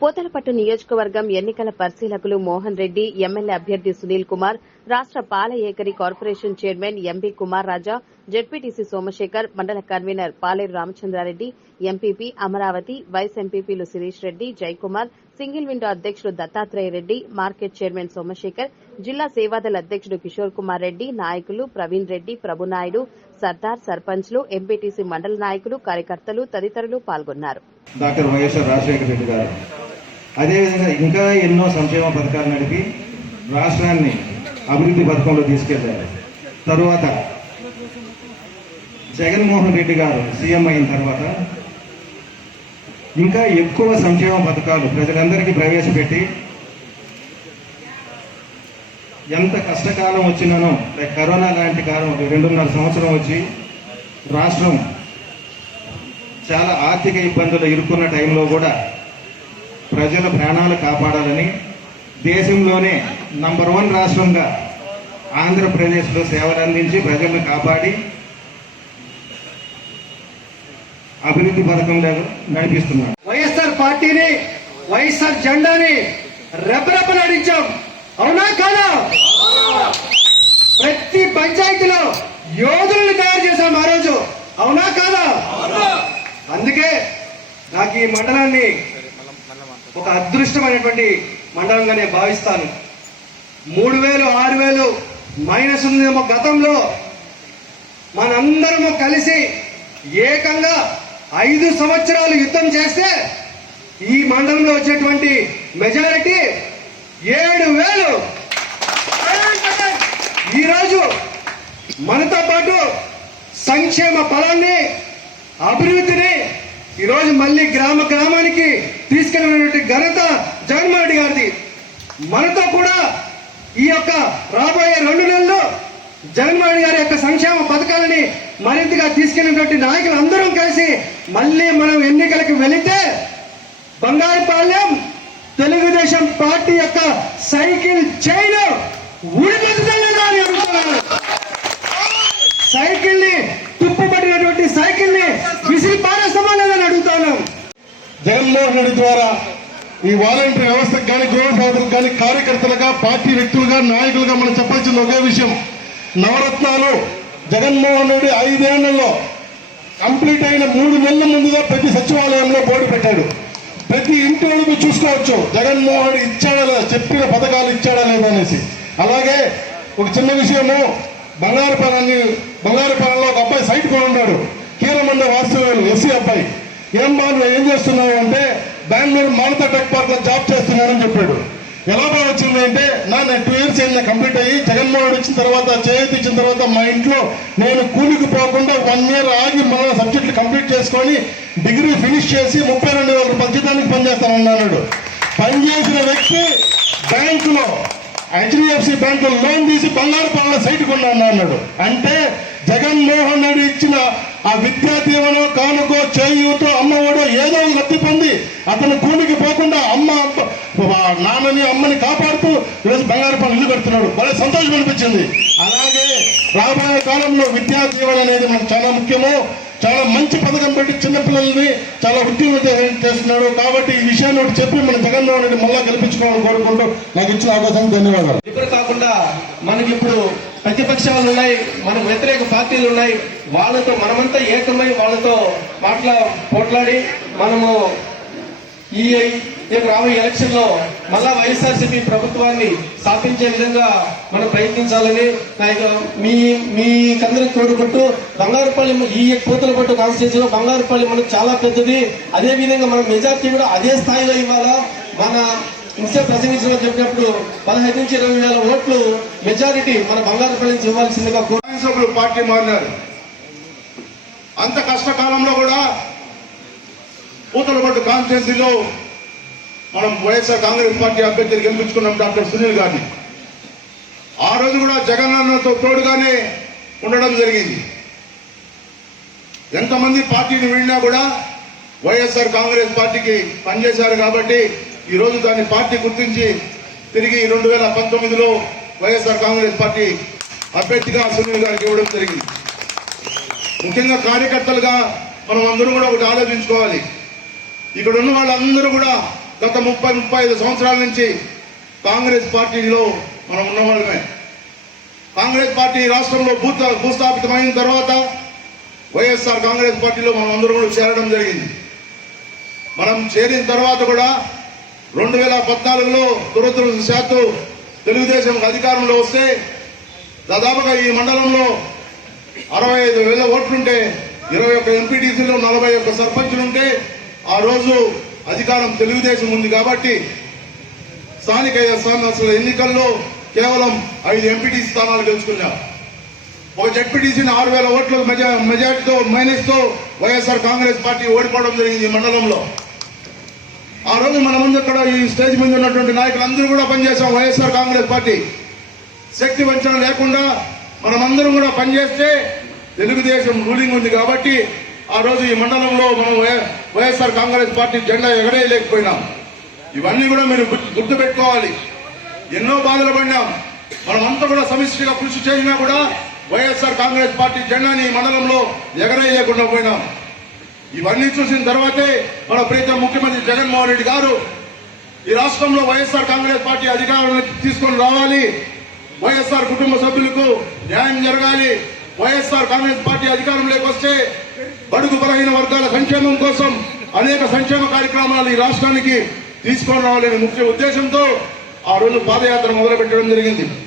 పూతలపట్టు నియోజకవర్గం ఎన్నికల పరిశీలకులు మోహన్ రెడ్డి, ఎమ్మెల్యే అభ్యర్థి సునీల్ కుమార్, రాష్ట పాల ఏకరీ కార్పొరేషన్ చైర్మన్ ఎంబీ కుమార్ రాజా, జెడ్పీటీసీ సోమశేఖర్, మండల కన్వీనర్ పాలేరు రామచంద్రారెడ్డి, ఎంపీపీ అమరావతి, వైస్ ఎంపీపీలు శిరీష్ రెడ్డి, జయకుమార్, సింగిల్ విండో అధ్యకుడు దత్తాత్రేయ రెడ్డి, మార్కెట్ చైర్మన్ సోమశేఖర్, జిల్లా సేవాదళ అధ్యకుడు కిషోర్ కుమార్ రెడ్డి, నాయకులు ప్రవీణ్ రెడ్డి, ప్రభునాయుడు, సర్దార్, సర్పంచ్లు, ఎంపీటీసీ మండల నాయకులు, కార్యకర్తలు తదితరులు పాల్గొన్నారు. డాక్టర్ వైఎస్ఆర్ రాజశేఖర రెడ్డి గారు అదేవిధంగా ఇంకా ఎన్నో సంక్షేమ పథకాలు నడిపి రాష్ట్రాన్ని అభివృద్ధి పథకంలో తీసుకెళ్లారు. తరువాత జగన్మోహన్ రెడ్డి గారు సీఎం అయిన తర్వాత ఇంకా ఎక్కువ సంక్షేమ పథకాలు ప్రజలందరికీ ప్రవేశపెట్టి ఎంత కష్టకాలం వచ్చినానో కరోనా లాంటి కాలం 2.5 సంవత్సరం వచ్చి రాష్ట్రం చాలా ఆర్థిక ఇబ్బందులు ఇరుక్కున్న టైంలో కూడా ప్రజల ప్రాణాలు కాపాడాలని దేశంలోనే నంబర్ 1 రాష్ట్రంగా ఆంధ్రప్రదేశ్లో సేవలు అందించి ప్రజలను కాపాడి అభివృద్ధి పథకంలో నడిపిస్తున్నారు. వైఎస్ఆర్ పార్టీని, వైఎస్ఆర్ జెండాని రెపరెపలాడించాం. అవునా కాదా? ప్రతి పంచాయతీలో యోధులను తయారు చేశాం ఆ రోజు. అవునా కాదా? అందుకే నాకు ఈ మండలాన్ని ఒక అదృష్టమైనటువంటి మండలంగా నేను భావిస్తాను. 3,000, 6,000 మైనస్ ఉందేమో గతంలో. మనందరము కలిసి ఏకంగా 5 సంవత్సరాలు యుద్ధం చేస్తే ఈ మండలంలో వచ్చేటువంటి మెజారిటీ 7,000. ఈరోజు మనతో పాటు సంక్షేమ ఫలాన్ని, అభివృద్ధిని ఈరోజు మళ్ళీ గ్రామానికి తీసుకెళ్ళినటువంటి ఘనత జగన్మోహన్ రెడ్డి గారిది. మనతో కూడా ఈ యొక్క రాబోయే 2 నెలల్లో జగన్మోహన్ రెడ్డి గారి యొక్క సంక్షేమ పథకాలని మరింతగా తీసుకెళ్లినటువంటి నాయకులు అందరం కలిసి మళ్ళీ మనం ఎన్నికలకు వెళితే బంగారుపాలెం తెలుగుదేశం పార్టీ యొక్క సైకిల్ చైన్ ఊడిపోతుందని అడుగుతున్నాను. సైకిల్ ని తుప్పుపట్టినటువంటి సైకిల్ ని విసిరి పారేస్తామని అడుగుతాను. జగన్మోహన్ రెడ్డి ద్వారా ఈ వాలంటీర్ వ్యవస్థకు కానీ, గృహ సాధనకు కానీ, కార్యకర్తలుగా, పార్టీ వ్యక్తులుగా, నాయకులుగా మనం చెప్పాల్సింది ఒకే విషయం. నవరత్నాలు జగన్మోహన్ రెడ్డి 5 ఏళ్లలో కంప్లీట్ అయిన 3 నెలల ముందుగా ప్రతి సచివాలయంలో బోర్డు పెట్టాడు. ప్రతి ఇంటి వరకు చూసుకోవచ్చు జగన్మోహన్ రెడ్డి ఇచ్చాడా లేదా, చెప్పిన పథకాలు ఇచ్చాడా లేదా అనేసి. అలాగే ఒక చిన్న విషయము, బంగారుపాలెంలో ఒక అబ్బాయి సైట్ కొని ఉన్నాడు. కీరమండ వాస్తవ్యులు ఎస్సీ అబ్బాయి. ఏం చేస్తున్నావు అంటే బెంగళూరు మానత టెక్ పార్క్ లో జాబ్ చేస్తున్నానని చెప్పాడు. ఎలా వచ్చింది అంటే నేను 2 ఇయర్స్ అయింది కంప్లీట్ అయ్యి, జగన్మోహన్ ఇచ్చిన తర్వాత, చేతి ఇచ్చిన తర్వాత మా ఇంట్లో నేను కూలికి పోకుండా 1 ఇయర్ ఆగి మన సబ్జెక్టులు కంప్లీట్ చేసుకొని డిగ్రీ ఫినిష్ చేసి 32,000 రూపాయల జీతానికి పనిచేస్తానన్నాడు. పనిచేసిన వ్యక్తి బ్యాంకులో, HDFC బ్యాంకులో లోన్ తీసి బంగారుపాలెంలో సైట్ కొన్నాను అన్నాడు. అంటే జగన్మోహన్ రెడ్డి ఇచ్చిన ఆ విద్యా దీవెనో, కానుకో, చేయూతో, అమ్మఒడో ఏదో లబ్ధి పొంది అతను కూలికి పోకుండా నాన్నని అమ్మని కాపాడుతూ ఈరోజు బంగారుపాలెం ఇల్లు పెడుతున్నాడు. భలే సంతోషం అనిపించింది. అలాగే రాబోయే కాలంలో విద్యా దీవెన అనేది మనకు చాలా ముఖ్యము. చాలా మంచి పథకం పెట్టి చిన్నపిల్లల్ని చాలా ఉద్యోగం చేస్తున్నాడు. కాబట్టి ఈ విషయాన్ని ఒకటి చెప్పి మన జగన్మోహన్ రెడ్డి మళ్ళా గెలిపించుకోవాలని కోరుకుంటూ నాకు ఇచ్చిన అవకాశానికి ధన్యవాదాలు. ఇప్పుడు కాకుండా మనకి ఇప్పుడు ప్రతిపక్షాలు ఉన్నాయి, మనకు వ్యతిరేక పార్టీలు ఉన్నాయి. వాళ్ళతో మనమంతా ఏకమై వాళ్ళతో పోట్లాడి మనము ఈ రాబోయే ఎలక్షన్ లో మళ్ళా వైఎస్ఆర్సీపీ ప్రభుత్వాన్ని స్థాపించే విధంగా మనం ప్రయత్నించాలని మీకందరికి కోరుకుంటూ, బంగారుపల్లి ఈ పూతలపట్టు కాన్స్టిట్యూన్సీలో బంగారుపల్లి మనకు చాలా పెద్దది. అదే విధంగా మన మెజార్టీ కూడా అదే స్థాయిలో ఇవ్వాలా. మన ఇన్స్టెంట్ ప్రసంగించడం చెప్పినప్పుడు 15 నుంచి 20,000 ఓట్లు మెజారిటీ మన బంగారుపల్లి నుంచి ఇవ్వాల్సిందిగా సభ్యులు పార్టీ మారినారు. అంత కష్టకాలంలో కూడా పూతలపట్టు కాన్స్టిట్యూన్సీలో మనం వైఎస్ఆర్ కాంగ్రెస్ పార్టీ అభ్యర్థిని గెలిపించుకున్నాం డాక్టర్ సునీల్ గారిని. ఆ రోజు కూడా జగనన్నతో తోడుగానే ఉండడం జరిగింది. ఎంతమంది పార్టీని వీడినా కూడా వైఎస్ఆర్ కాంగ్రెస్ పార్టీకి పనిచేశారు. కాబట్టి ఈరోజు దాన్ని పార్టీ గుర్తించి తిరిగి 2019లో వైఎస్ఆర్ కాంగ్రెస్ పార్టీ అభ్యర్థిగా సునీల్ గారికి ఇవ్వడం జరిగింది. ముఖ్యంగా కార్యకర్తలుగా మనం అందరూ కూడా ఒకటి ఆలోచించుకోవాలి. ఇక్కడ ఉన్న వాళ్ళందరూ కూడా గత 30-35 సంవత్సరాల నుంచి కాంగ్రెస్ పార్టీలో మనం ఉన్నవాళ్ళమే. కాంగ్రెస్ పార్టీ రాష్ట్రంలో భూస్థాపితమైన తర్వాత వైఎస్ఆర్ కాంగ్రెస్ పార్టీలో మనం అందరూ కూడా చేరడం జరిగింది. మనం చేరిన తర్వాత కూడా 2014లో దురదృష్టవశాత్తు తెలుగుదేశం అధికారంలో వస్తే దాదాపుగా ఈ మండలంలో 65,000 ఓట్లుంటే 21 ఎంపీటీసీలు 41 సర్పంచులుంటే ఆ రోజు అధికారం తెలుగుదేశం ఉంది కాబట్టి స్థానిక సంస్థల ఎన్నికల్లో కేవలం 5 ఎంపీటీసీ స్థానాలు గెలుచుకున్నాం. ఒక జెడ్పీటీసీని 6,000 ఓట్ల మెజార్టీతో మైనస్తో వైఎస్ఆర్ కాంగ్రెస్ పార్టీ ఓడిపోవడం జరిగింది ఈ మండలంలో. ఆ రోజు మనమందరూ ఇక్కడ ఈ స్టేజ్ మీద ఉన్నటువంటి నాయకులందరూ కూడా పనిచేసాం. వైఎస్ఆర్ కాంగ్రెస్ పార్టీ శక్తి వంచన లేకుండా మనమందరం కూడా పనిచేస్తే తెలుగుదేశం రూలింగ్ ఉంది కాబట్టి ఆ రోజు ఈ మండలంలో మనం వైఎస్ఆర్ కాంగ్రెస్ పార్టీ జెండా ఎగరేయలేకపోయినాం. ఇవన్నీ కూడా మీరు గుర్తుపెట్టుకోవాలి. ఎన్నో బాధలు పడినాం. మనమంతా కూడా సమిష్టిగా కృషి చేసినా కూడా వైఎస్ఆర్ కాంగ్రెస్ పార్టీ జెండాని ఈ మండలంలో ఎగరేయలేకుండా పోయినాం. ఇవన్నీ చూసిన తర్వాతే మన ప్రీతం ముఖ్యమంత్రి జగన్మోహన్ రెడ్డి గారు ఈ రాష్ట్రంలో వైఎస్ఆర్ కాంగ్రెస్ పార్టీ అధికారంలోకి తీసుకొని రావాలి, వైఎస్ఆర్ కుటుంబ సభ్యులకు న్యాయం జరగాలి, వైఎస్ఆర్ కాంగ్రెస్ పార్టీ అధికారంలోకి వస్తే బడుగు బలహీన వర్గాల సంక్షేమం కోసం అనేక సంక్షేమ కార్యక్రమాలు ఈ రాష్ట్రానికి తీసుకొని రావాలనే ముఖ్య ఉద్దేశంతో ఆ రోజు పాదయాత్ర మొదలుపెట్టడం జరిగింది.